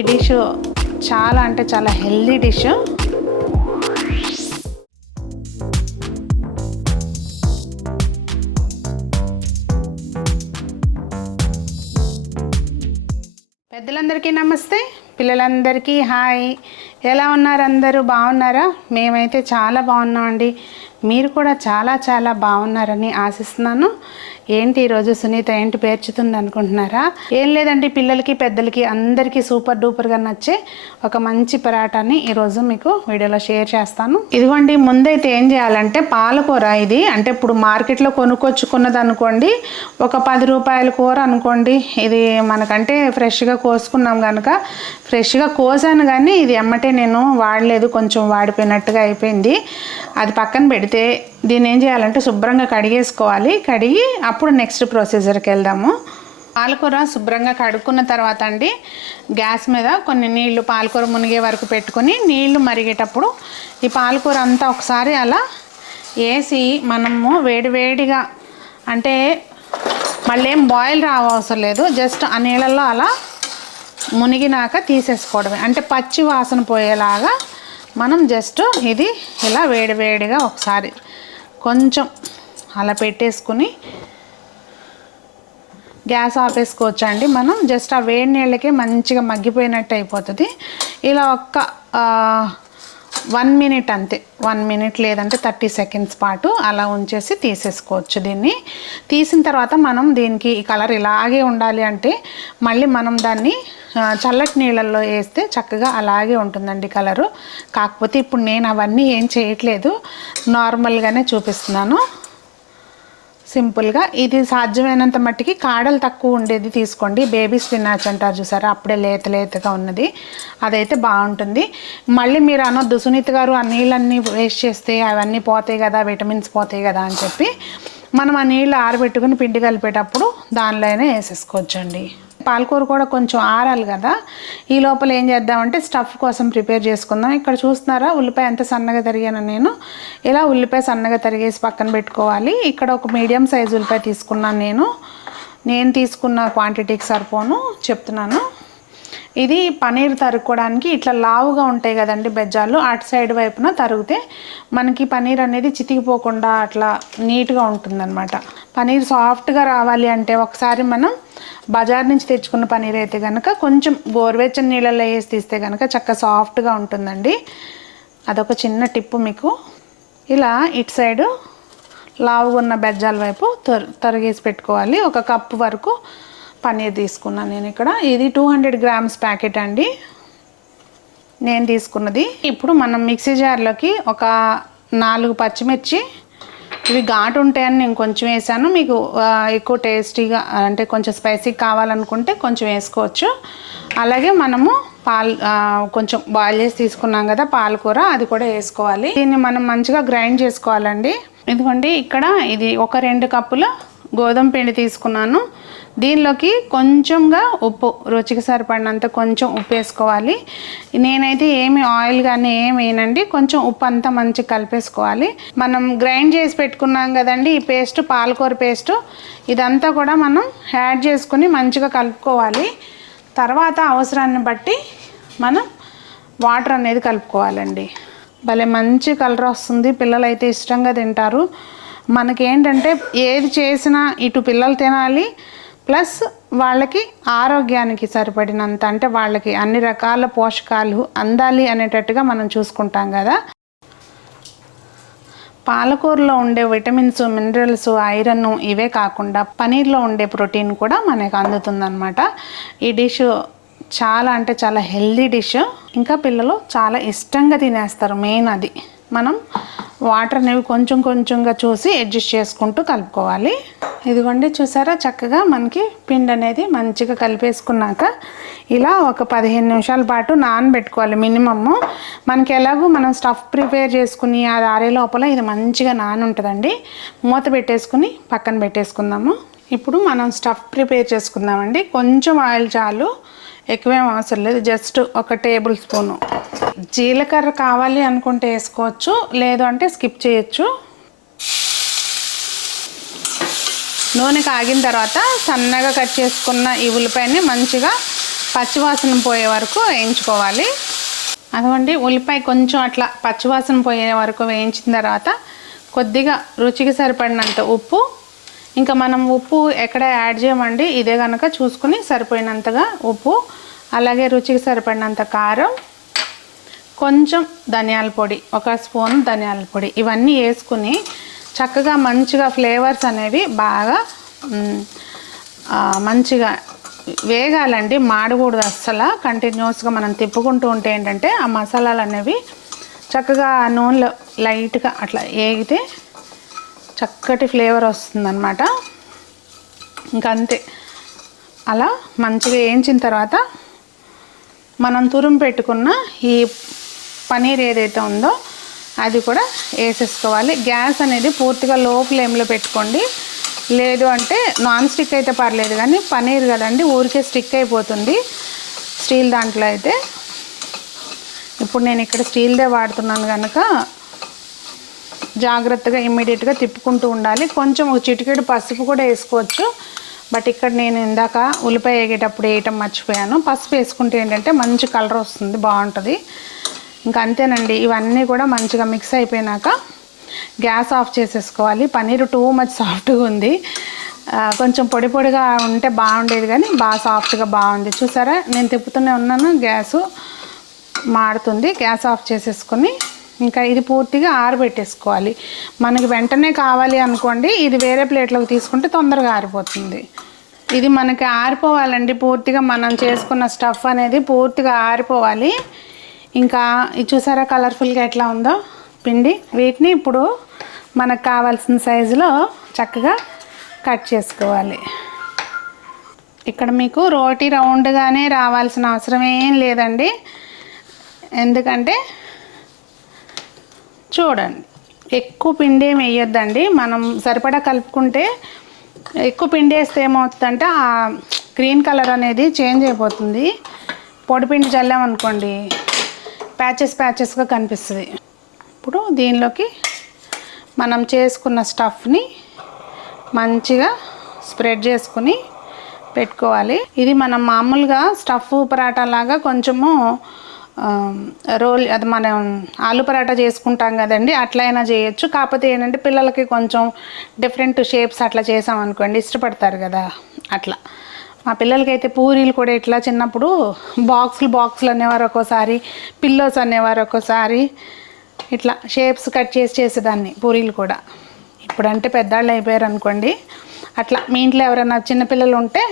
ఈ డిష్ చాలా అంటే చాలా హెల్దీ డిష్. పెద్దలందరికీ నమస్తే, పిల్లలందరికీ హాయ్. ఎలా ఉన్నారు అందరూ? బాగున్నారా? మేమైతే చాలా బాగున్నామండి. మీరు కూడా చాలా చాలా బాగున్నారని ఆశిస్తున్నాను. ఏంటి ఈరోజు సునీత ఏంటి పేర్చుతుంది అనుకుంటున్నారా? ఏం లేదండి, పిల్లలకి పెద్దలకి అందరికీ సూపర్ డూపర్గా నచ్చే ఒక మంచి పరాటాని ఈరోజు మీకు వీడియోలో షేర్ చేస్తాను. ఇదిగోండి, ముందైతే ఏం చేయాలంటే పాలకూర, ఇది అంటే ఇప్పుడు మార్కెట్లో కొనుక్కొచ్చుకున్నది అనుకోండి, ఒక 10 రూపాయల కూర అనుకోండి. ఇది మనకంటే ఫ్రెష్గా కోసుకున్నాం కనుక ఫ్రెష్గా కోసాను, కానీ ఇది ఎమ్మటే నేను వాడలేదు, కొంచెం వాడిపోయినట్టుగా అయిపోయింది. అది పక్కన పెడితే దీన్ని ఏం చేయాలంటే శుభ్రంగా కడిగేసుకోవాలి. కడిగి అప్పుడు నెక్స్ట్ ప్రొసీజర్కి వెళ్దాము. పాలకూర శుభ్రంగా కడుక్కున్న తర్వాత అండి, గ్యాస్ మీద కొన్ని నీళ్లు పాలకూర మునిగే వరకు పెట్టుకొని నీళ్లు మరిగేటప్పుడు ఈ పాలకూర అంతా ఒకసారి అలా వేసి మనము వేడివేడిగా, అంటే మళ్ళీ ఏం బాయిల్ రావసరం లేదు, జస్ట్ ఆ నీళ్ళల్లో అలా మునిగినాక తీసేసుకోవడమే. అంటే పచ్చి వాసన పోయేలాగా మనం జస్ట్ ఇది ఇలా వేడివేడిగా ఒకసారి కొంచెం అలా పెట్టేసుకుని గ్యాస్ ఆపేసుకోవచ్చు అండి. మనం జస్ట్ ఆ వేడి నీళ్ళకే మంచిగా మగ్గిపోయినట్టు అయిపోతుంది. ఇలా ఒక్క 1 మినిట్ అంతే, 1 మినిట్ లేదంటే 30 సెకండ్స్ పాటు అలా ఉంచేసి తీసేసుకోవచ్చు. దీన్ని తీసిన తర్వాత మనం దీనికి ఈ కలర్ ఇలాగే ఉండాలి అంటే మళ్ళీ మనం దాన్ని చల్లటి నీళ్ళల్లో వేస్తే చక్కగా అలాగే ఉంటుందండి కలరు. కాకపోతే ఇప్పుడు నేను అవన్నీ ఏం చేయట్లేదు, నార్మల్గానే చూపిస్తున్నాను సింపుల్గా. ఇది సాధ్యమైనంత మట్టికి కాడలు తక్కువ ఉండేది తీసుకోండి. బేబీ స్పినాచ్ అంటారు చూసారా, అప్పుడే లేత లేతగా ఉన్నది, అదైతే బాగుంటుంది. మళ్ళీ మీరు అనొద్దు సునీత గారు ఆ నీళ్ళన్నీ వేస్ట్ చేస్తే అవన్నీ పోతాయి కదా, విటమిన్స్ పోతాయి కదా అని చెప్పి మనం ఆ నీళ్ళు ఆరబెట్టుకుని పిండి కలిపేటప్పుడు దానిలోనే వేసేసుకోవచ్చండి. పాలకూర కూడా కొంచెం ఆరాలి కదా. ఈ లోపల ఏం చేద్దామంటే స్టఫ్ కోసం ప్రిపేర్ చేసుకుందాం. ఇక్కడ చూస్తున్నారా ఉల్లిపాయ ఎంత సన్నగా తరిగాను నేను. ఇలా ఉల్లిపాయ సన్నగా తరిగేసి పక్కన పెట్టుకోవాలి. ఇక్కడ ఒక మీడియం సైజు ఉల్లిపాయ తీసుకున్నాను నేను తీసుకున్న క్వాంటిటీకి సరిపోను చెప్తున్నాను. ఇది పనీర్ తరుక్కోవడానికి ఇట్లా లావుగా ఉంటాయి కదండి బెజ్జాలు, అటు సైడ్ వైపున తరిగితే మనకి పనీర్ అనేది చితికిపోకుండా అట్లా నీట్గా ఉంటుందన్నమాట. పనీర్ సాఫ్ట్గా రావాలి అంటే ఒకసారి మనం బజార్ నుంచి తెచ్చుకున్న పనీర్ అయితే కనుక కొంచెం గోరువెచ్చని నీళ్ళల్లో వేసి తీస్తే కనుక చక్కగా సాఫ్ట్గా ఉంటుందండి. అదొక చిన్న టిప్పు మీకు. ఇలా ఇటు సైడు లావుగా ఉన్న బెజ్జాల వైపు తరిగేసి పెట్టుకోవాలి. 1 కప్పు వరకు పనీర్ తీసుకున్నాను నేను ఇక్కడ. ఇది 200 గ్రామ్స్ ప్యాకెట్ అండి నేను తీసుకున్నది. ఇప్పుడు మనం మిక్సీ జార్లోకి ఒక 4 పచ్చిమిర్చి, ఇవి ఘాటు ఉంటాయని నేను కొంచెం వేసాను. మీకు ఎక్కువ టేస్టీగా అంటే కొంచెం స్పైసీ కావాలనుకుంటే కొంచెం వేసుకోవచ్చు. అలాగే మనము కొంచెం బాయిల్ చేసి తీసుకున్నాం కదా పాలకూర, అది కూడా వేసుకోవాలి. దీన్ని మనం మంచిగా గ్రైండ్ చేసుకోవాలండి. ఎందుకంటే ఇక్కడ ఇది ఒక 2 కప్పుల గోధుమ పిండి తీసుకున్నాను. దీనిలోకి కొంచెంగా ఉప్పు, రుచికి సరిపడినంత కొంచెం ఉప్పు వేసుకోవాలి. నేనైతే ఏమి ఆయిల్ కానీ ఏమి వేయనండి, కొంచెం ఉప్పు అంతా మంచిగా కలిపేసుకోవాలి. మనం గ్రైండ్ చేసి పెట్టుకున్నాం కదండి ఈ పేస్ట్, పాలకూర పేస్ట్, ఇదంతా కూడా మనం యాడ్ చేసుకుని మంచిగా కలుపుకోవాలి. తర్వాత అవసరాన్ని బట్టి మనం వాటర్ అనేది కలుపుకోవాలండి. భలే మంచి కలర్ వస్తుంది, పిల్లలు అయితే ఇష్టంగా తింటారు. మనకేంటంటే ఏది చేసినా ఇటు పిల్లలు తినాలి, ప్లస్ వాళ్ళకి ఆరోగ్యానికి సరిపడినంత, అంటే వాళ్ళకి అన్ని రకాల పోషకాలు అందాలి అనేటట్టుగా మనం చూసుకుంటాం కదా. పాలకూరలో ఉండే విటమిన్స్, మినరల్స్, ఐరన్ ఇవే కాకుండా పనీర్లో ఉండే ప్రోటీన్ కూడా మనకు అందుతుందన్నమాట. ఈ డిష్ చాలా అంటే చాలా హెల్దీ డిష్. ఇంకా పిల్లలు చాలా ఇష్టంగా తినేస్తారు. మెయిన్ అది మనం వాటర్ అనేవి కొంచెం కొంచెంగా చూసి అడ్జస్ట్ చేసుకుంటూ కలుపుకోవాలి. ఇదిగోండి చూసారా, చక్కగా మనకి పిండి అనేది మంచిగా కలిపేసుకున్నాక ఇలా ఒక 15 నిమిషాల పాటు నానబెట్టుకోవాలి మినిమమ్. మనకి ఎలాగో మనం స్టఫ్ ప్రిపేర్ చేసుకుని అది ఆరే లోపల ఇది మంచిగా నానుంటుందండి. మూత పెట్టేసుకుని పక్కన పెట్టేసుకుందాము. ఇప్పుడు మనం స్టఫ్ ప్రిపేర్ చేసుకుందామండి. కొంచెం ఆయిల్ చాలు, ఎక్కువేం అవసరం లేదు. జస్ట్ 1 టేబుల్ స్పూను జీలకర్ర కావాలి అనుకుంటే వేసుకోవచ్చు, లేదు అంటే స్కిప్ చేయొచ్చు. నూనె కాగిన తర్వాత సన్నగా కట్ చేసుకున్న ఈ ఉల్లిపాయని మంచిగా పచ్చివాసన పోయే వరకు వేయించుకోవాలి. అదిగోండి ఉల్లిపాయ కొంచెం అట్లా పచ్చివాసన పోయే వరకు వేయించిన తర్వాత కొద్దిగా రుచికి సరిపడినంత ఉప్పు, ఇంకా మనం ఉప్పు ఎక్కడ యాడ్ చేయమండి, ఇదే కనుక చూసుకుని సరిపోయినంతగా ఉప్పు, అలాగే రుచికి సరిపడినంత కారం, కొంచెం ధనియాల పొడి, 1 స్పూన్ ధనియాల పొడి, ఇవన్నీ వేసుకుని చక్కగా మంచిగా ఫ్లేవర్స్ అనేవి బాగా మంచిగా వేగాలండి. మాడకూడదు అస్సలు. కంటిన్యూస్గా మనం తిప్పుకుంటూ ఉంటే ఏంటంటే ఆ మసాలాలు అనేవి చక్కగా నూనెలో లైట్గా అట్లా వేగితే చక్కటి ఫ్లేవర్ వస్తుందన్నమాట. ఇంకంతే. అలా మంచిగా వేయించిన తర్వాత మనం తురుము పెట్టుకున్న ఈ పనీర్ ఏదైతే ఉందో అది కూడా వేసేసుకోవాలి. గ్యాస్ అనేది పూర్తిగా లో ఫ్లేమ్లో పెట్టుకోండి. లేదు అంటే నాన్ స్టిక్ అయితే పర్లేదు, కానీ పనీర్ కదండి ఊరికే స్టిక్ అయిపోతుంది స్టీల్ దాంట్లో అయితే. ఇప్పుడు నేను ఇక్కడ స్టీల్దే వాడుతున్నాను కనుక జాగ్రత్తగా ఇమ్మీడియట్గా తిప్పుకుంటూ ఉండాలి. కొంచెం ఒక చిటికెడు పసుపు కూడా వేసుకోవచ్చు, బట్ ఇక్కడ నేను ఇందాక ఉల్లిపాయ వేగేటప్పుడు వేయటం మర్చిపోయాను. పసుపు వేసుకుంటే ఏంటంటే మంచి కలర్ వస్తుంది, బాగుంటుంది. ఇంకా అంతేనండి. ఇవన్నీ కూడా మంచిగా మిక్స్ అయిపోయినాక గ్యాస్ ఆఫ్ చేసేసుకోవాలి. పన్నీరు టూ మచ్ సాఫ్ట్గా ఉంది, కొంచెం పొడి పొడిగా ఉంటే బాగుండేది, కానీ బాగా సాఫ్ట్గా బాగుంది. చూసారా, నేను తిప్పుతూనే ఉన్నాను, గ్యాసు మాడుతుంది. గ్యాస్ ఆఫ్ చేసేసుకొని ఇంకా ఇది పూర్తిగా ఆరబెట్టేసుకోవాలి. మనకి వెంటనే కావాలి అనుకోండి, ఇది వేరే ప్లేట్లోకి తీసుకుంటే తొందరగా ఆరిపోతుంది. ఇది మనకి ఆరిపోవాలండి పూర్తిగా. మనం చేసుకున్న స్టఫ్ అనేది పూర్తిగా ఆరిపోవాలి. ఇంకా ఇది చూసారా కలర్ఫుల్గా ఎట్లా ఉందో పిండి. వీటిని ఇప్పుడు మనకు కావాల్సిన సైజులో చక్కగా కట్ చేసుకోవాలి. ఇక్కడ మీకు రోటీ రౌండ్గానే రావాల్సిన అవసరం ఏం లేదండి. ఎందుకంటే చూడండి, ఎక్కువ పిండి ఏమి వేయొద్దండి. మనం సరిపడా కలుపుకుంటే, ఎక్కువ పిండి వేస్తే ఏమవుతుందంటే ఆ గ్రీన్ కలర్ అనేది చేంజ్ అయిపోతుంది. పొడిపిండి చల్లామనుకోండి ప్యాచెస్గా కనిపిస్తుంది. ఇప్పుడు దీనిలోకి మనం చేసుకున్న స్టఫ్ని మంచిగా స్ప్రెడ్ చేసుకుని పెట్టుకోవాలి. ఇది మనం మామూలుగా స్టఫ్ పరాటా లాగా కొంచెము రోల్, అది మనం ఆలు పరాటా చేసుకుంటాం కదండి, అట్లయినా చేయొచ్చు. కాకపోతే ఏంటంటే పిల్లలకి కొంచెం డిఫరెంట్ షేప్స్ అట్లా చేసామనుకోండి ఇష్టపడతారు కదా. అట్లా మా పిల్లలకైతే పూరీలు కూడా ఇట్లా చిన్నప్పుడు బాక్సులు అనేవారు, ఒక్కోసారి పిల్లోస్ అనేవారు, ఒక్కోసారి ఇట్లా షేప్స్ కట్ చేసేదాన్ని పూరీలు కూడా. ఇప్పుడంటే పెద్దవాళ్ళు అయిపోయారు అనుకోండి. అట్లా మీ ఇంట్లో ఎవరైనా చిన్నపిల్లలు ఉంటే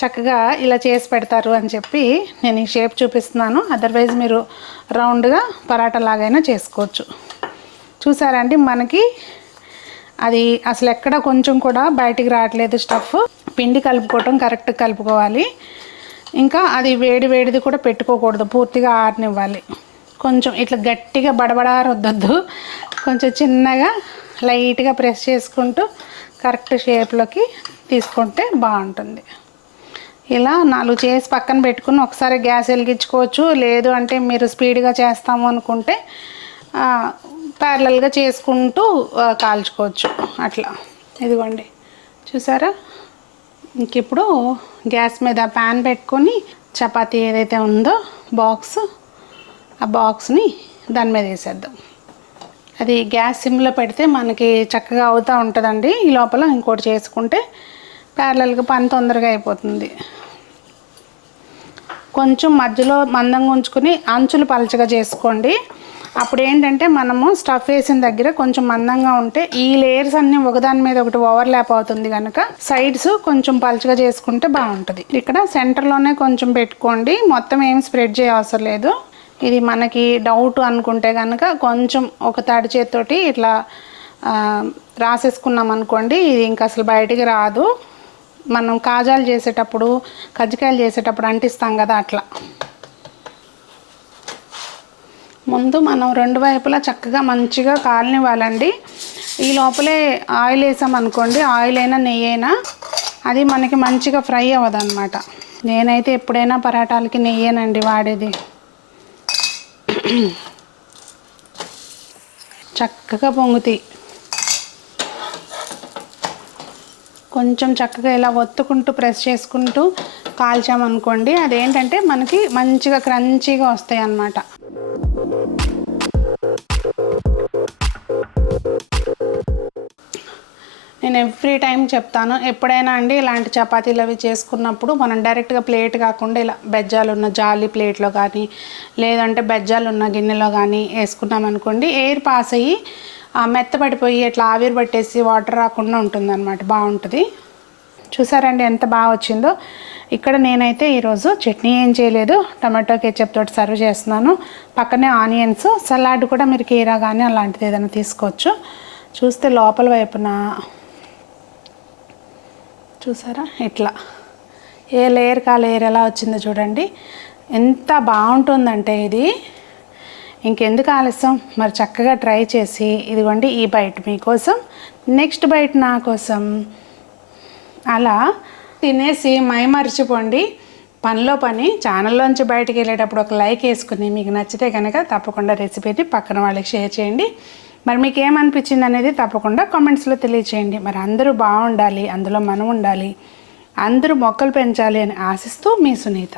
చక్కగా ఇలా చేసి పెడతారు అని చెప్పి నేను ఈ షేప్ చూపిస్తున్నాను. అదర్వైజ్ మీరు రౌండ్గా పరాటా లాగైనా చేసుకోవచ్చు. చూసారండి, మనకి అది అసలు ఎక్కడ కొంచెం కూడా బయటికి రావట్లేదు స్టఫ్. పిండి కలుపుకోవటం కరెక్ట్గా కలుపుకోవాలి. ఇంకా అది వేడిది కూడా పెట్టుకోకూడదు, పూర్తిగా ఆరనివ్వాలి. కొంచెం ఇట్లా గట్టిగా బడబడా రుద్దొద్దు, కొంచెం చిన్నగా లైట్గా ప్రెస్ చేసుకుంటూ కరెక్ట్ షేప్లోకి తీసుకుంటే బాగుంటుంది. ఇలా 4 చేసి పక్కన పెట్టుకుని ఒకసారి గ్యాస్ వెలిగించుకోవచ్చు. లేదు అంటే మీరు స్పీడ్గా చేస్తాము అనుకుంటే ప్యారలల్గా చేసుకుంటూ కాల్చుకోవచ్చు. అట్లా ఇదిగోండి చూసారా. ఇంక ఇప్పుడు గ్యాస్ మీద ప్యాన్ పెట్టుకొని చపాతీ ఏదైతే ఉందో బాక్స్, ఆ బాక్స్ని దాని మీద వేసేద్దాం. అది గ్యాస్ సిమ్లో పెడితే మనకి చక్కగా అవుతూ ఉంటుందండి. ఈ లోపల ఇంకోటి చేసుకుంటే ప్యారలల్గా పని తొందరగా అయిపోతుంది. కొంచెం మధ్యలో మందంగా ఉంచుకుని అంచులు పలచగా చేసుకోండి. అప్పుడు ఏంటంటే మనము స్టఫ్ వేసిన దగ్గర కొంచెం మందంగా ఉంటే ఈ లేయర్స్ అన్నీ ఒకదాని మీద ఒకటి ఓవర్లాప్ అవుతుంది కనుక సైడ్స్ కొంచెం పలచగా చేసుకుంటే బాగుంటుంది. ఇక్కడ సెంటర్లోనే కొంచెం పెట్టుకోండి, మొత్తం ఏం స్ప్రెడ్ చేయ అవసరం లేదు. ఇది మనకి డౌట్ అనుకుంటే కనుక కొంచెం ఒక తడి చేతితోటి ఇట్లా రాసేసుకున్నాం అనుకోండి, ఇది ఇంకా అసలు బయటికి రాదు. మనం కాజాలు చేసేటప్పుడు, కజ్జికాయలు చేసేటప్పుడు అంటిస్తాం కదా, అట్లా. ముందు మనం 2 వైపులా చక్కగా మంచిగా కాలనివ్వాలండి. ఈ లోపలే ఆయిల్ వేసామనుకోండి, ఆయిల్ అయినా నెయ్యి అయినా అది మనకి మంచిగా ఫ్రై అవ్వదన్నమాట. నేనైతే ఎప్పుడైనా పరాటాలకి నెయ్యేనండి వాడేది. చక్కగా పొంగుతాయి. కొంచెం చక్కగా ఇలా ఒత్తుకుంటూ ప్రెస్ చేసుకుంటూ కాల్చామనుకోండి అదేంటంటే మనకి మంచిగా క్రంచీగా వస్తాయి అన్నమాట. నేను ఎవ్రీ టైం చెప్తాను, ఎప్పుడైనా అండి ఇలాంటి చపాతీలు అవి చేసుకున్నప్పుడు మనం డైరెక్ట్గా ప్లేట్ కాకుండా ఇలా బెజ్జాలు ఉన్న జాలి ప్లేట్లో కానీ లేదంటే బెజ్జాలు ఉన్న గిన్నెలో కానీ వేసుకున్నాం అనుకోండి, ఎయిర్ పాస్ అయ్యి మెత్తపడిపోయి ఇట్లా ఆవిరి పట్టేసి వాటర్ రాకుండా ఉంటుందన్నమాట, బాగుంటుంది. చూసారండి ఎంత బాగా వచ్చిందో. ఇక్కడ నేనైతే ఈరోజు చట్నీ ఏం చేయలేదు, టమాటో కెచప్ తోటి సర్వ్ చేస్తున్నాను. పక్కనే ఆనియన్స్, సలాడ్ కూడా మీరు కీరా కానీ అలాంటిది ఏదైనా తీసుకోవచ్చు. చూస్తే లోపల వైపున చూసారా ఇట్లా ఏ లేయర్ కా లేయర్ ఎలా వచ్చిందో చూడండి, ఎంత బాగుంటుందంటే ఇది. ఇంకెందుకు ఆలస్యం, మరి చక్కగా ట్రై చేసి ఇదిగోండి ఈ బైట్ మీకోసం, నెక్స్ట్ బైట్ నా కోసం, అలా తినేసి మైమరిచిపోండి. పనిలో పని ఛానల్లోంచి బయటికి వెళ్ళేటప్పుడు ఒక లైక్ వేసుకుని మీకు నచ్చితే కనుక తప్పకుండా రెసిపీని పక్కన వాళ్ళకి షేర్ చేయండి. మరి మీకు ఏమనిపించింది అనేది తప్పకుండా కామెంట్స్లో తెలియచేయండి. మరి అందరూ బాగుండాలి, అందులో మనం ఉండాలి, అందరూ మొక్కలు పెంచాలి అని ఆశిస్తూ మీ సునీత.